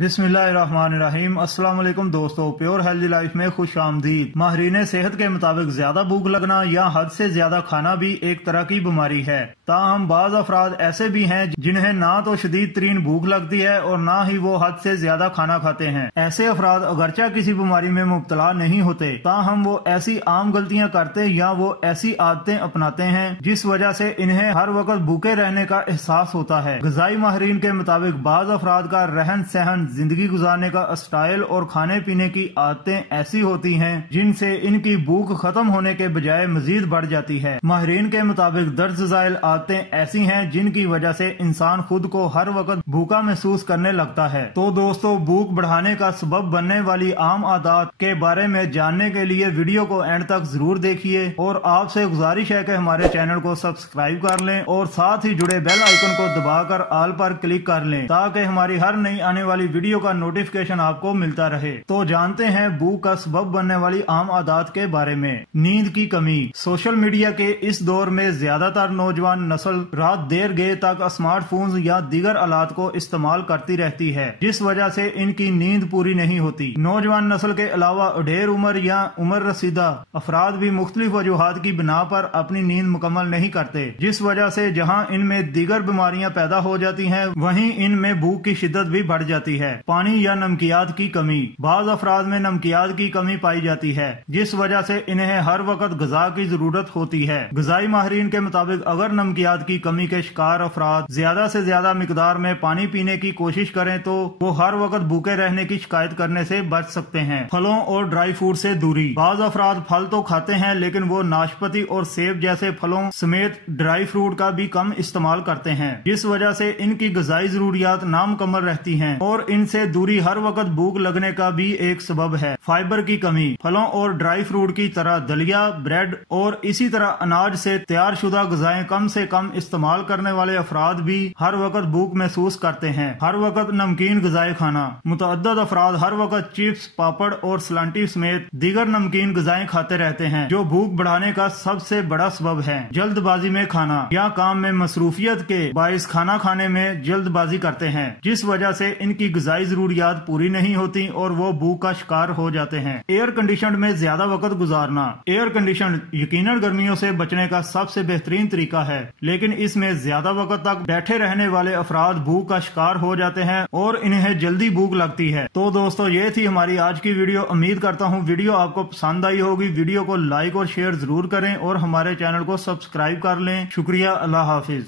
बिस्मिल्लाहिर्रहमानिर्रहीम। अस्सलाम वालेकुम दोस्तों, प्योर हेल्दी लाइफ में खुश आमदीद। माहिरीन सेहत के मुताबिक ज्यादा भूख लगना या हद से ज्यादा खाना भी एक तरह की बीमारी है। ताहम बाज अफराद ऐसे भी हैं जिन्हें ना तो शदीद तरीन भूख लगती है और ना ही वो हद से ज्यादा खाना खाते हैं। ऐसे अफराद अगरचा किसी बीमारी में मुब्तला नहीं होते, ताहम वो ऐसी आम गलतियां करते या वो ऐसी आदतें अपनाते हैं जिस वजह से इन्हें हर वक्त भूखे रहने का एहसास होता है। ग़िज़ाई माहिरीन के मुताबिक बाज अफराद का रहन सहन, जिंदगी गुजारने का स्टाइल और खाने पीने की आदतें ऐसी होती हैं जिनसे इनकी भूख खत्म होने के बजाय मजीद बढ़ जाती है। माहिरीन के मुताबिक दर्ज ज़ाइल आदतें ऐसी हैं जिनकी वजह से इंसान खुद को हर वक्त भूखा महसूस करने लगता है। तो दोस्तों, भूख बढ़ाने का सबब बनने वाली आम आदत के बारे में जानने के लिए वीडियो को एंड तक जरूर देखिए और आपसे गुजारिश है कि हमारे चैनल को सब्सक्राइब कर लें और साथ ही जुड़े बेल आइकन को दबाकर ऑल पर क्लिक कर लें ताकि हमारी हर नई आने वाली वीडियो का नोटिफिकेशन आपको मिलता रहे। तो जानते हैं भूख का सबब बनने वाली आम आदत के बारे में। नींद की कमी। सोशल मीडिया के इस दौर में ज्यादातर नौजवान नस्ल रात देर गए तक स्मार्टफोन्स या दीगर आलात को इस्तेमाल करती रहती है, जिस वजह से इनकी नींद पूरी नहीं होती। नौजवान नस्ल के अलावा ढेर उम्र या उम्र रसीदा अफराद भी मुख्तलिफ वजूहात की बिना पर अपनी नींद मुकम्मल नहीं करते, जिस वजह से जहाँ इनमें दीगर बीमारियां पैदा हो जाती हैं, वहीं इनमें भूख की शिद्दत भी बढ़ जाती है। पानी या नमकियात की कमी। बाज अफराद में नमकियात की कमी पाई जाती है, जिस वजह से इन्हें हर वक्त ग़िज़ा की जरूरत होती है। ग़िज़ाई माहिरीन के मुताबिक अगर नमकियात की कमी के शिकार अफराद ज्यादा से ज्यादा मिकदार में पानी पीने की कोशिश करें तो वो हर वक्त भूखे रहने की शिकायत करने से बच सकते हैं। फलों और ड्राई फ्रूट से दूरी। बाज अफराद फल तो खाते हैं लेकिन वो नाशपाती और सेब जैसे फलों समेत ड्राई फ्रूट का भी कम इस्तेमाल करते हैं, जिस वजह से इनकी ग़िज़ाई जरूरियात नामुकम्मल रहती हैं और इनसे दूरी हर वक्त भूख लगने का भी एक सबब है। फाइबर की कमी। फलों और ड्राई फ्रूट की तरह दलिया, ब्रेड और इसी तरह अनाज से तैयार शुदा ग़िज़ाएं कम से कम इस्तेमाल करने वाले अफराद भी हर वक्त भूख महसूस करते हैं। हर वक्त नमकीन ग़िज़ाएं खाना। मुतअद्दिद अफराद हर वक्त चिप्स, पापड़ और सलांटी समेत दीगर नमकीन ग़िज़ाएं खाते रहते हैं, जो भूख बढ़ाने का सबसे बड़ा सबब है। जल्दबाजी में खाना या काम में मसरूफियत के बाइस खाना खाने में जल्दबाजी करते हैं, जिस वजह से इनकी ग़िज़ाई जरूरियात पूरी नहीं होती और वो भूख का शिकार हो जाते हैं। एयर कंडीशन में ज्यादा वक्त गुजारना। एयर कंडीशन यकीनन गर्मियों से बचने का सबसे बेहतरीन तरीका है, लेकिन इसमें ज्यादा वक्त तक बैठे रहने वाले अफराद भूख का शिकार हो जाते हैं और इन्हें जल्दी भूख लगती है। तो दोस्तों, ये थी हमारी आज की वीडियो। उम्मीद करता हूँ वीडियो आपको पसंद आई होगी। वीडियो को लाइक और शेयर जरूर करें और हमारे चैनल को सब्सक्राइब कर लें। शुक्रिया। अल्लाह हाफिज।